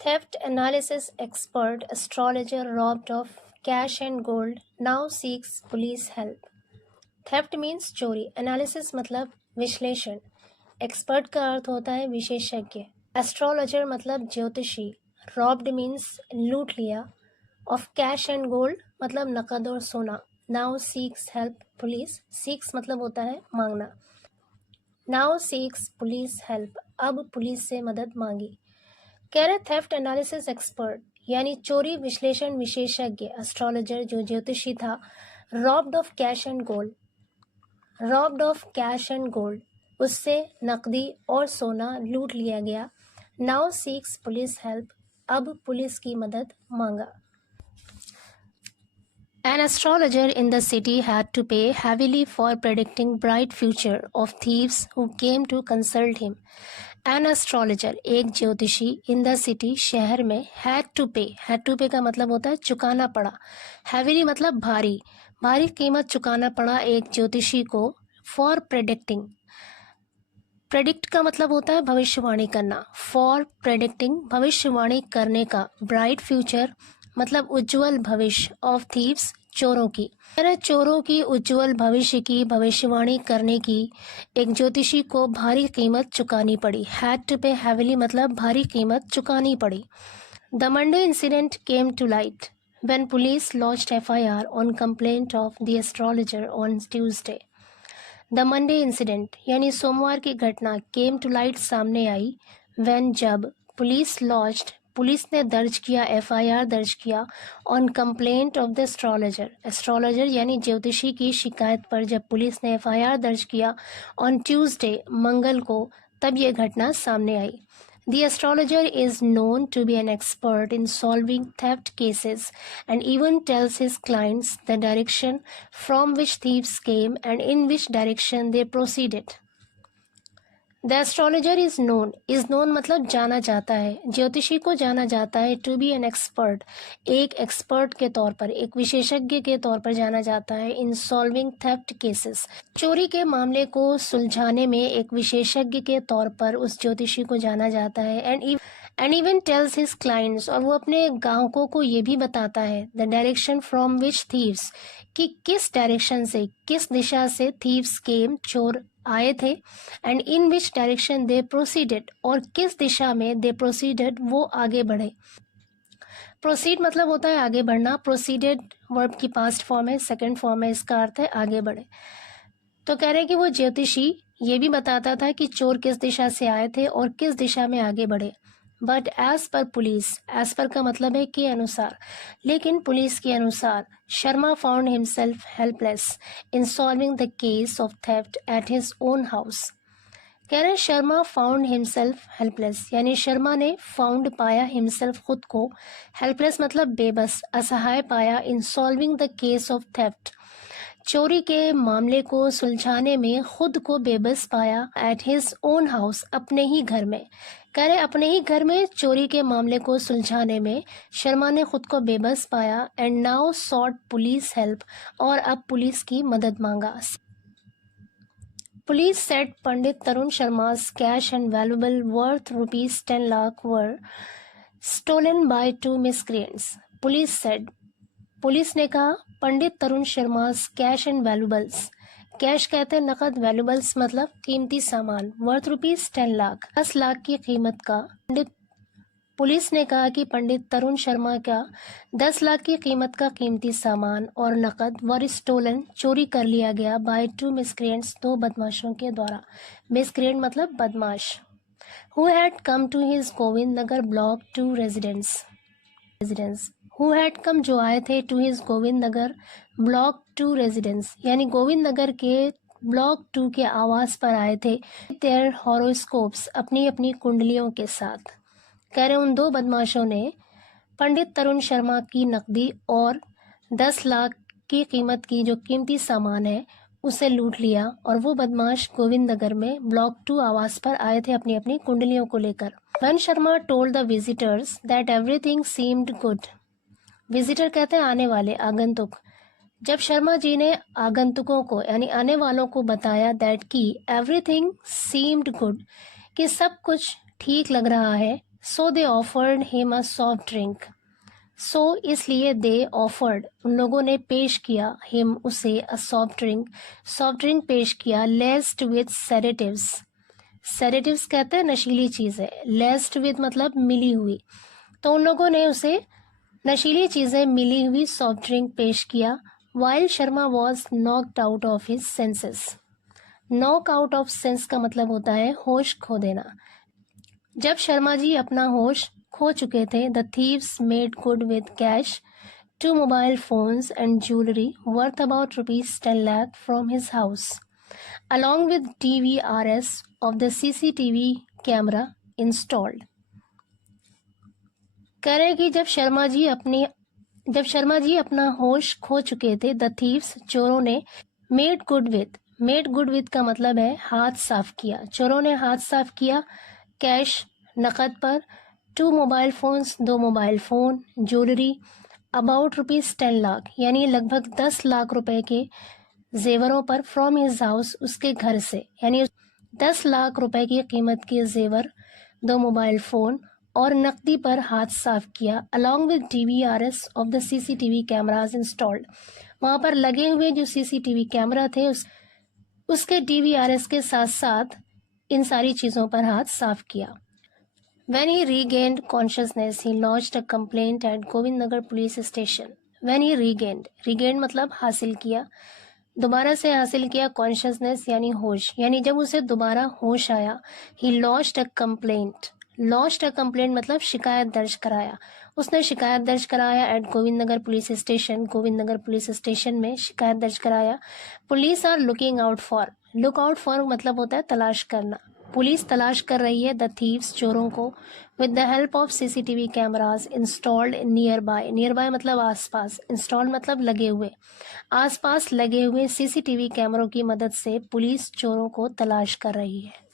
Theft analysis expert astrologer robbed of cash and gold now seeks police help. Theft means चोरी, analysis मतलब विश्लेषण, expert का अर्थ होता है विशेषज्ञ, एस्ट्रोलॉजर मतलब ज्योतिषी, रॉब्ड मीन्स लूट लिया, ऑफ कैश एंड गोल्ड मतलब नकद और सोना, now seeks help police, seeks मतलब होता है मांगना, नाउ सीक्स पुलिस हेल्प अब पुलिस से मदद मांगी। कह रहे थेफ्ट एनालिसिस एक्सपर्ट यानी चोरी विश्लेषण विशेषज्ञ एस्ट्रोलॉजर जो ज्योतिषी था, robbed of cash and gold, robbed of cash and gold उससे नकदी और सोना लूट लिया गया, नाउ सीक्स पुलिस हेल्प अब पुलिस की मदद मांगा। An astrologer in the city had to pay heavily for predicting bright future of thieves who came to consult him. An astrologer एक ज्योतिषी in the city शहर में had to pay का मतलब होता है चुकाना पड़ा, heavily मतलब भारी, भारी कीमत चुकाना पड़ा एक ज्योतिषी को for predicting, प्रेडिक्ट का मतलब होता है भविष्यवाणी करना, फॉर प्रेडिक्टिंग भविष्यवाणी करने का, ब्राइट फ्यूचर मतलब उज्जवल भविष्य, ऑफ थीव्स चोरों की, चोरों की उज्जवल भविष्य की भविष्यवाणी करने की एक ज्योतिषी को भारी कीमत चुकानी पड़ी, हैड टू पे हैविली मतलब भारी कीमत चुकानी पड़ी। The Monday incident came to light when police launched FIR on complaint of the astrologer on Tuesday. The Monday incident यानी सोमवार की घटना, केम टू लाइट सामने आई, व्हेन जब, पुलिस लॉन्च्ड पुलिस ने दर्ज किया, एफआईआर दर्ज किया, on complaint of the astrologer, astrologer यानी ज्योतिषी की शिकायत पर जब पुलिस ने एफआईआर दर्ज किया, ऑन ट्यूसडे मंगल को, तब ये घटना सामने आई। The astrologer is known to be an expert in solving theft cases and even tells his clients the direction from which thieves came and in which direction they proceeded. The astrologer is known मतलब जाना जाता है, ज्योतिषी को जाना जाता है, to be an expert एक एक्सपर्ट के तौर पर, एक विशेषज्ञ के तौर पर जाना जाता है, in solving theft cases चोरी के मामले को सुलझाने में एक विशेषज्ञ के तौर पर उस ज्योतिषी को जाना जाता है, and even tells his clients और वो अपने ग्राहकों को ये भी बताता है, the direction from which thieves कि किस डायरेक्शन से, किस दिशा से thieves came चोर आए थे, and in which direction they proceeded और किस दिशा में दे प्रोसीडेड वो आगे बढ़े। प्रोसीड मतलब होता है आगे बढ़ना, प्रोसीडेड वर्ब की पास्ट फॉर्म है, सेकंड फॉर्म है, इसका अर्थ है आगे बढ़े। तो कह रहे हैं कि वो ज्योतिषी ये भी बताता था कि चोर किस दिशा से आए थे और किस दिशा में आगे बढ़े। But as per police, as per का मतलब है के अनुसार, लेकिन पुलिस के अनुसार, Sharma found himself helpless in solving the case of theft at his own house. कह रहे हैं शर्मा फाउंड हिमसेल्फ हेल्पलेस यानी शर्मा ने फाउंड पाया, हिमसेल्फ खुद को, हेल्पलेस मतलब बेबस, असहाय पाया, in solving the case of theft चोरी के मामले को सुलझाने में खुद को बेबस पाया, एट हिज ओन हाउस अपने ही घर में। कह रहे अपने ही घर में चोरी के मामले को सुलझाने में शर्मा ने खुद को बेबस पाया, and now sought police help और अब पुलिस की मदद मांगा। Police said Pandit Tarun Sharma's cash and valuable worth ₹10 lakh were stolen by 2 miscreants। Police said, police ने कहा Pandit Tarun Sharma's cash and valuables, cash कहते हैं नकद, वैल्यूएबल्स मतलब कीमती सामान, वर्थ ₹10 लाख 10 लाख की कीमत का, पुलिस ने कहा कि पंडित तरुण शर्मा का 10 लाख की कीमत का कीमती सामान और नकद वर स्टोलन चोरी कर लिया गया, बाय 2 miscreants 2 बदमाशों के द्वारा, miscreant मतलब बदमाश, who had come to his Govind Nagar block 2 residence, who had come जो आए थे, to his Govind Nagar block 2 residence यानी गोविंद नगर के ब्लॉक 2 के आवास पर आए थे, their horoscopes अपनी अपनी कुंडलियों के साथ। कह रहे उन 2 बदमाशों ने पंडित तरुण शर्मा की नकदी और 10 लाख की कीमत की जो कीमती सामान है उसे लूट लिया, और वो बदमाश गोविंद नगर में ब्लॉक 2 आवास पर आए थे अपनी अपनी कुंडलियों को लेकर। When Sharma told the visitors that everything seemed good, visitor कहते हैं आने वाले, आगंतुक। जब शर्मा जी ने आगंतुकों को यानी आने वालों को बताया, दैट की एवरीथिंग सीम्ड गुड कि सब कुछ ठीक लग रहा है, so they offered him a soft drink. So इसलिए दे ऑफर्ड उन लोगों ने पेश किया हिम उसे अ सॉफ्ट ड्रिंक पेश किया लेस्ड विद सेडेटिव्स। सेडेटिव्स कहते हैं नशीली चीज़ें, लेस्ड विद मतलब मिली हुई, तो उन लोगों ने उसे नशीली चीज़ें मिली हुई सॉफ्ट ड्रिंक पेश किया। While Sharma was knocked out of his senses. Knock out of sense का मतलब होता है होश खो देना। जब शर्मा जी अपना होश खो चुके थे, the thieves made good with cash, 2 mobile phones and jewelry worth about ₹10 lakh from his house, along with DVRs of the CCTV camera installed। कह रहे हैं कि जब शर्मा जी अपना होश खो चुके थे, द थीव्स चोरों ने मेड गुड विद का मतलब है हाथ साफ किया। चोरों ने हाथ साफ किया कैश नकद पर, 2 mobile phones 2 mobile phone, jewellery about ₹10 lakh यानी लगभग 10 लाख रुपए के जेवरों पर, फ्रॉम हिज हाउस उसके घर से, यानी 10 लाख रुपए की कीमत के जेवर, 2 मोबाइल फोन और नकदी पर हाथ साफ किया। Along with DVRs of the CCTV cameras installed, वहां पर लगे हुए जो CCTV कैमरा थे उसके DVRs के साथ साथ इन सारी चीजों पर हाथ साफ किया। When he regained consciousness, he lodged a complaint at Govindnagar police station. When he regained मतलब हासिल किया, दोबारा से हासिल किया, कॉन्शियसनेस यानी होश, यानी जब उसे दोबारा होश आया, he lodged a complaint मतलब शिकायत दर्ज कराया। उसने शिकायत दर्ज कराया एट गोविंदनगर पुलिस स्टेशन में शिकायत दर्ज कराया। Police are looking out for मतलब होता है तलाश करना। पुलिस तलाश कर रही है द थीव्स चोरों को, with the help of CCTV cameras installed near by मतलब आसपास, इंस्टॉल्ड मतलब लगे हुए, आसपास लगे हुए CCTV कैमरों की मदद से पुलिस चोरों को तलाश कर रही है।